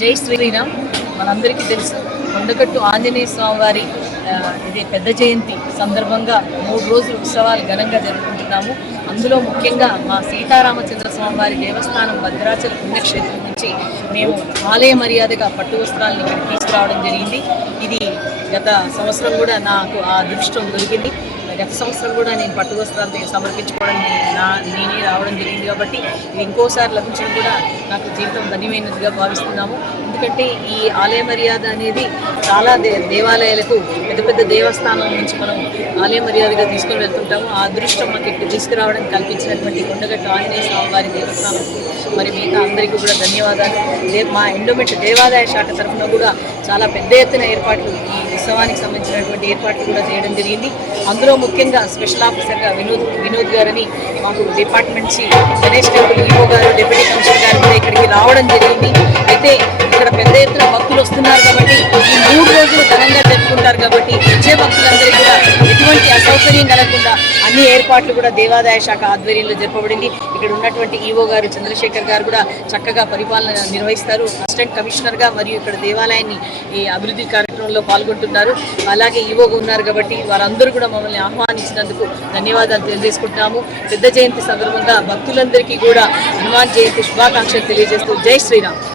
జై శ్రీరామ్. మనందరికీ తెలుసు కొండగట్టు ఆంజనేయ స్వామి వారి ఇది పెద్ద జయంతి సందర్భంగా 3 రోజులు ఉత్సవాలు ఘనంగా జరుపుకుంటున్నాము. అందులో ముఖ్యంగా మా సీతారామచంద్ర స్వామి వారి దేవస్థానం భద్రాచల పుణ్యక్షేత్రం నుంచి మేము ఆలయ మర్యాదగా పట్టు వస్త్రాలను ఇక్కడ తీసుకురావడం జరిగింది. ఇది గత సంవత్సరం కూడా నాకు ఆ అదృష్టం దొరికింది. గత సంవత్సరం కూడా నేను పట్టు వస్త్రాలు సమర్పించుకోవడం నేనే రావడం జరిగింది కాబట్టి ఇది ఇంకోసారి లభించడం కూడా నాకు జీవితం ధన్యమైనదిగా భావిస్తున్నాము. ఎందుకంటే ఈ ఆలయ మర్యాద అనేది చాలా దేవాలయాలకు పెద్ద పెద్ద దేవస్థానం నుంచి మనం ఆలయ మర్యాదగా తీసుకొని వెళ్తుంటాము. ఆ అదృష్టం మాకు ఇక్కడ తీసుకురావడం కల్పించినటువంటి కొండగట్టు ఆంజనేయ స్వామి వారి దేవస్థానం మరి మిగతా అందరికీ కూడా ధన్యవాదాలు. మా ఎండోమెంట్ దేవాదాయ శాఖ తరఫున కూడా చాలా పెద్ద ఎత్తున ఏర్పాట్లు ఈ ఉత్సవానికి సంబంధించినటువంటి ఏర్పాట్లు కూడా చేయడం జరిగింది. అందులో ముఖ్యంగా స్పెషల్ ఆఫీసర్గా వినోద్ గారని మాకు డిపార్ట్మెంట్ నుంచి గణేష్ టెంపుల్ ఈఓ గారు డిప్యూటీ కమిషనర్ గారు కూడా ఇక్కడికి రావడం జరిగింది. అయితే ఇక్కడ పెద్ద ఎత్తున భక్తులు వస్తున్నారు కాబట్టి ఈ 3 రోజులు ఘనంగా జరుపుకుంటారు కాబట్టి వచ్చే భక్తులందరికీ కూడా ఎటువంటి అసౌకర్యం కలగకుండా అన్ని ఏర్పాట్లు కూడా దేవాదాయ శాఖ ఆధ్వర్యంలో జరపబడింది. ఇక్కడ ఉన్నటువంటి ఈఓ గారు చంద్రశేఖర్ గారు కూడా చక్కగా పరిపాలన నిర్వహిస్తారు. అసిస్టెంట్ కమిషనర్గా మరియు ఇక్కడ దేవాలయాన్ని ఈ అభివృద్ధి కార్యక్రమంలో పాల్గొంటున్నారు. అలాగే ఈఓగా ఉన్నారు కాబట్టి వారందరూ కూడా మమ్మల్ని ఆహ్వానించినందుకు ధన్యవాదాలు తెలియజేసుకుంటున్నాము. పెద్ద జయంతి సందర్భంగా భక్తులందరికీ కూడా హనుమాన్ జయంతి శుభాకాంక్షలు తెలియజేస్తూ జై శ్రీరామ్.